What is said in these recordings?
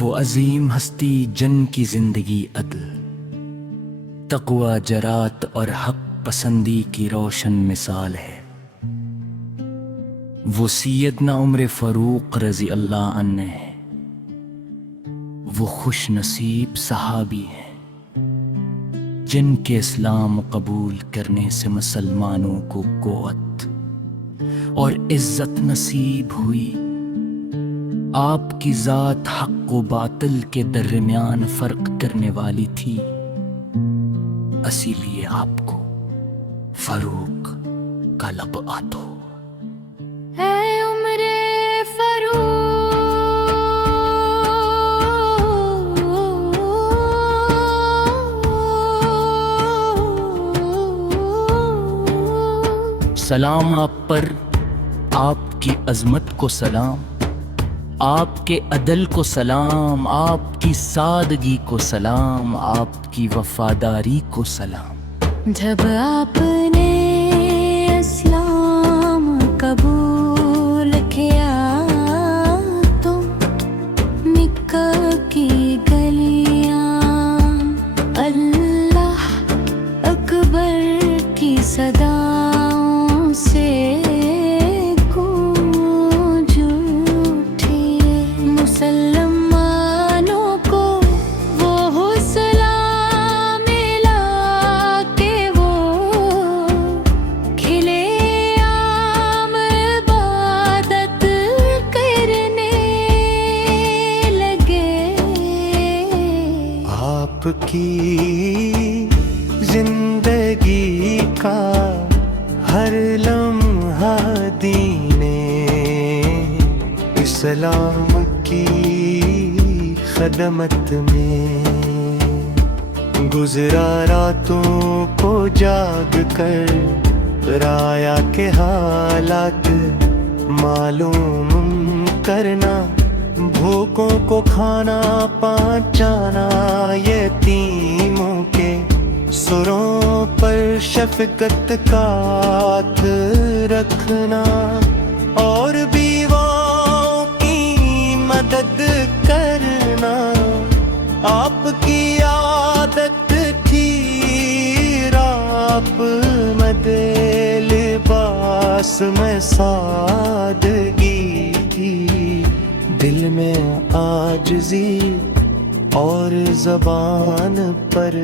وہ عظیم ہستی جن کی زندگی عدل، تقوی، جرات اور حق پسندی کی روشن مثال ہے۔ وہ سیدنا عمر فاروق رضی اللہ عنہ ہے۔ وہ خوش نصیب صحابی ہیں جن کے اسلام قبول کرنے سے مسلمانوں کو قوت اور عزت نصیب ہوئی۔ آپ کی ذات حق و باطل کے درمیان فرق کرنے والی تھی، اسی لیے آپ کو فاروق کا لقب آتا۔ اے عمر سلام آپ پر، آپ کی عظمت کو سلام، آپ کے عدل کو سلام، آپ کی سادگی کو سلام، آپ کی وفاداری کو سلام۔ جب آپ نے اسلام قبول کیا تو مکہ کی گلیاں اللہ اکبر کی صداؤں سے گونج اٹھی۔ مسلمانوں کو وہ حوصلہ ملا کہ وہ کھلے عام عبادت کرنے لگے۔ آپ کی زندگی کا ہر لمحہ دین اسلام کی خدمت میں گزرا، راتوں کو جاگ کر رایا کے حالات معلوم کرنا، بھوکوں کو کھانا پہنچانا، یتیموں کے سروں پر شفقت کا ہاتھ رکھنا، اور بیواؤں کی مدد کرنا آپ کی عادت تھی۔ آپ مد لباس میں سادگی تھی، دل میں عاجزی اور زبان پر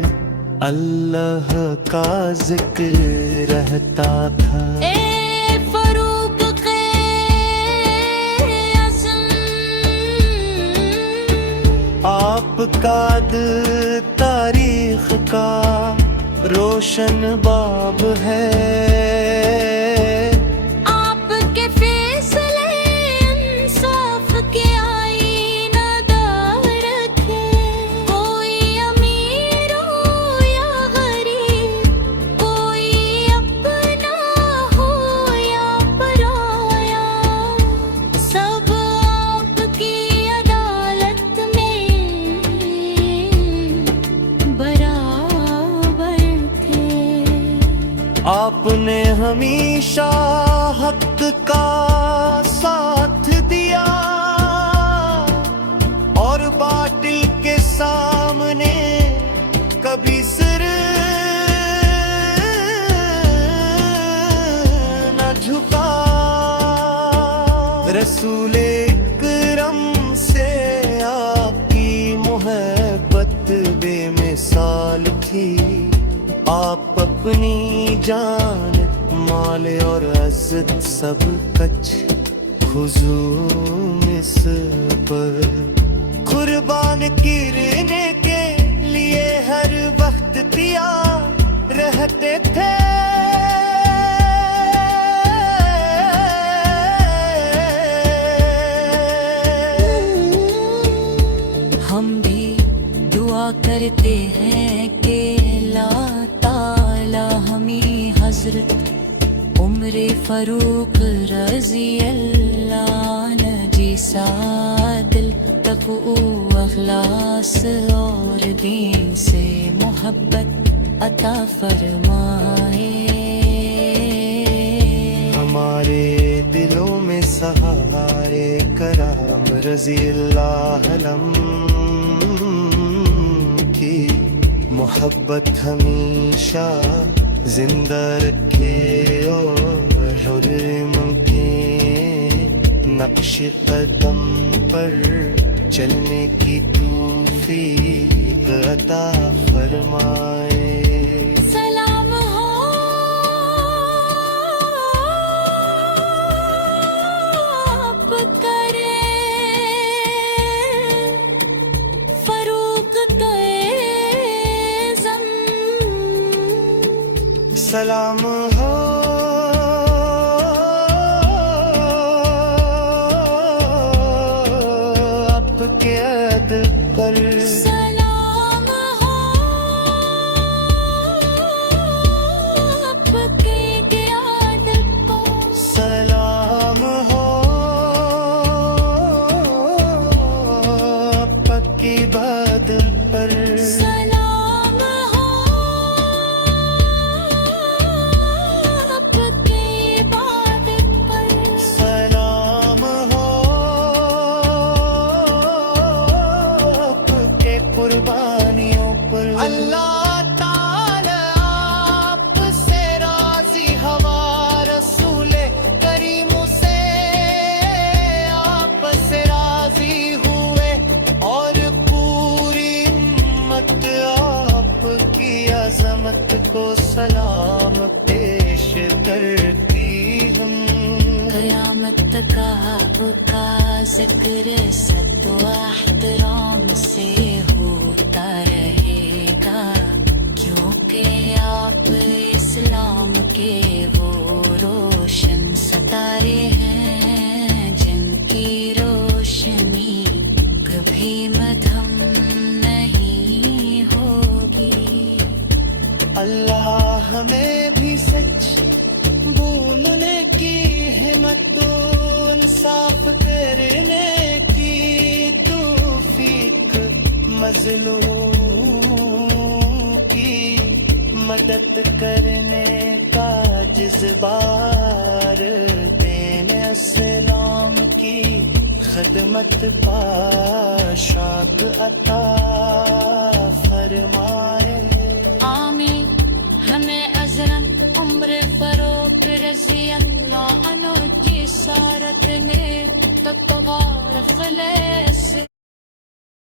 اللہ کا ذکر رہتا تھا۔ اے فاروق کے عزم، آپ کا تاریخ کا روشن باب ہے۔ آپ کے فیصلے انصاف کے آئینہ دار رکھے۔ کوئی امیر ہو یا غریب، کوئی اپنا ہو یا پرایا، سب آپ کی عدالت میں برابر تھے۔ آپ نے ہمیشہ حق کا ساتھ دیا اور باطل کے سامنے کبھی سر نہ جھکا۔ رسول اکرم سے آپ کی محبت بے مثال تھی۔ آپ اپنی جان، مال اور عزت سب کچھ حضور اس پر قربان کرنے کے لیے ہر وقت تیار رہتے تھے۔ ہم بھی دعا کرتے ہیں کہ اللہ تعالی ہمیں حضرت عمر فاروق رضی اللہ عنہ جیسا دل، تقوی، اخلاص اور دین سے محبت عطا فرمائے۔ ہم ہمارے دلوں میں سہارے کرام رضی اللہ عنہ کی محبت ہمیشہ زندہ رکھے اور حرم کے نقش قدم پر چلنے کی توفیق عطا فرمائے سلام ہو آپ کرے فروق کیزم سلام ہو آپ کے ادب پر سلام ہو آپ کے گیاد کو سلام ہو آپ کی باد پر سلام ہو آپ کے باد پر سلام ہو آپ کے قربانیوں پر اللہ تعالی آپ سے راضی ہوا رسول کریم سے آپ سے راضی ہوئے اور پوری امت آپ کی عظمت کو سلام پیش کرتی ہم قیامت تک آپ کا ذکر ست و احترام سے ہوتا رہے گا کیونکہ آپ اسلام کے وہ روشن ستارے ہیں جن کی روشنی کبھی مدھم نہیں ہوگی اللہ ہمیں بھی سچ بولنے کی ہمت و انصاف کرنے کی توفیق مظلوم کی مدد کرنے کا جذبار دین اسلام کی خدمت پاشاک عطا فرمائے آمین ہمیں ازرن عمر فاروق رضی اللہ عنہ کی سارت نے تقوار خلیص